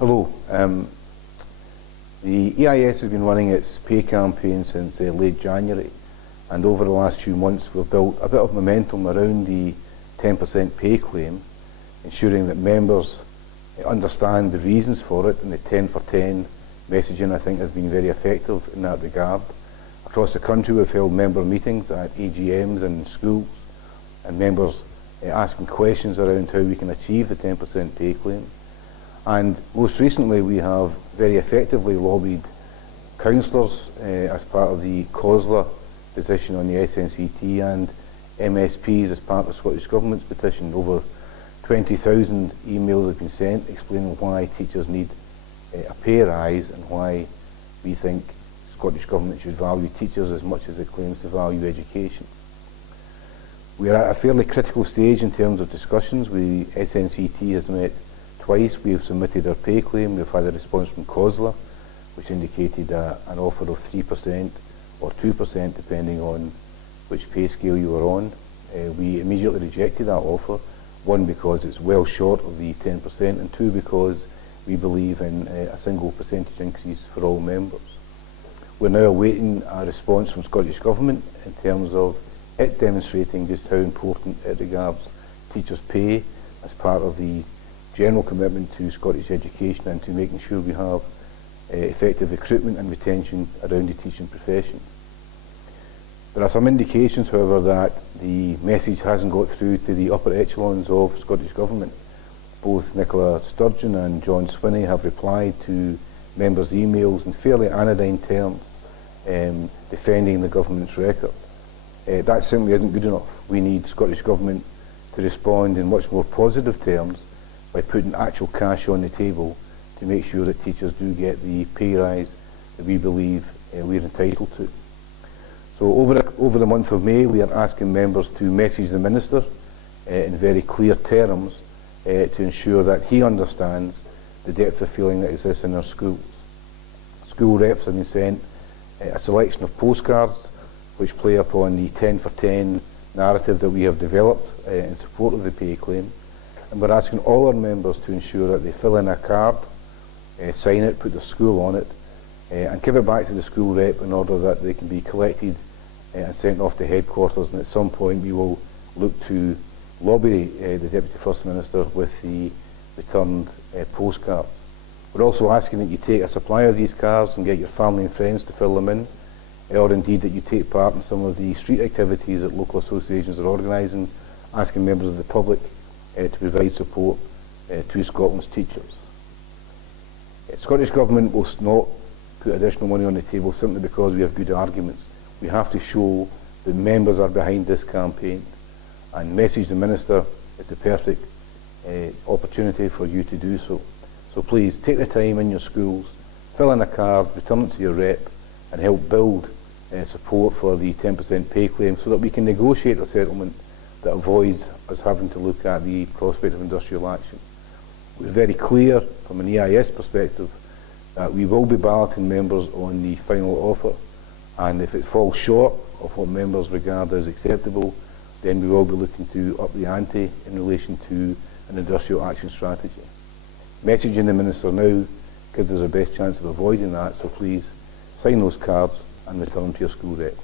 Hello. The EIS has been running its pay campaign since late January, and over the last few months we've built a bit of momentum around the 10% pay claim, ensuring that members understand the reasons for it, and the 10 for 10 messaging I think has been very effective in that regard. Across the country we've held member meetings at AGMs and schools, and members asking questions around how we can achieve the 10% pay claim. And most recently we have very effectively lobbied councillors as part of the COSLA position on the SNCT and MSPs as part of the Scottish Government's petition. Over 20,000 emails have been sent explaining why teachers need a pay rise and why we think the Scottish Government should value teachers as much as it claims to value education. We are at a fairly critical stage in terms of discussions. SNCT has met twice. We have submitted our pay claim. We've had a response from COSLA, which indicated an offer of 3% or 2%, depending on which pay scale you were on. We immediately rejected that offer, one because it's well short of the 10%, and two because we believe in a single percentage increase for all members. We're now awaiting a response from Scottish Government in terms of it demonstrating just how important it regards teachers' pay as part of the general commitment to Scottish education and to making sure we have effective recruitment and retention around the teaching profession. There are some indications, however, that the message hasn't got through to the upper echelons of Scottish Government. Both Nicola Sturgeon and John Swinney have replied to members' emails in fairly anodyne terms, defending the Government's record. That simply isn't good enough. We need Scottish Government to respond in much more positive terms by putting actual cash on the table to make sure that teachers do get the pay rise that we believe we're entitled to. So over the month of May, we are asking members to message the Minister in very clear terms to ensure that he understands the depth of feeling that exists in our schools. School reps have been sent a selection of postcards which play upon the 10 for 10 narrative that we have developed in support of the pay claim. And we're asking all our members to ensure that they fill in a card, sign it, put the school on it, and give it back to the school rep in order that they can be collected and sent off to headquarters. And at some point we will look to lobby the Deputy First Minister with the returned postcards. We're also asking that you take a supply of these cards and get your family and friends to fill them in, or indeed that you take part in some of the street activities that local associations are organising, asking members of the public to provide support to Scotland's teachers. Scottish Government will not put additional money on the table simply because we have good arguments. We have to show that members are behind this campaign, and message the Minister is the perfect opportunity for you to do so. So please take the time in your schools, fill in a card, return it to your rep, and help build support for the 10% pay claim so that we can negotiate a settlement that avoids us having to look at the prospect of industrial action. We're very clear from an EIS perspective that we will be balloting members on the final offer, and if it falls short of what members regard as acceptable, then we will be looking to up the ante in relation to an industrial action strategy. Messaging the Minister now gives us our best chance of avoiding that, so please sign those cards and return them to your school rep.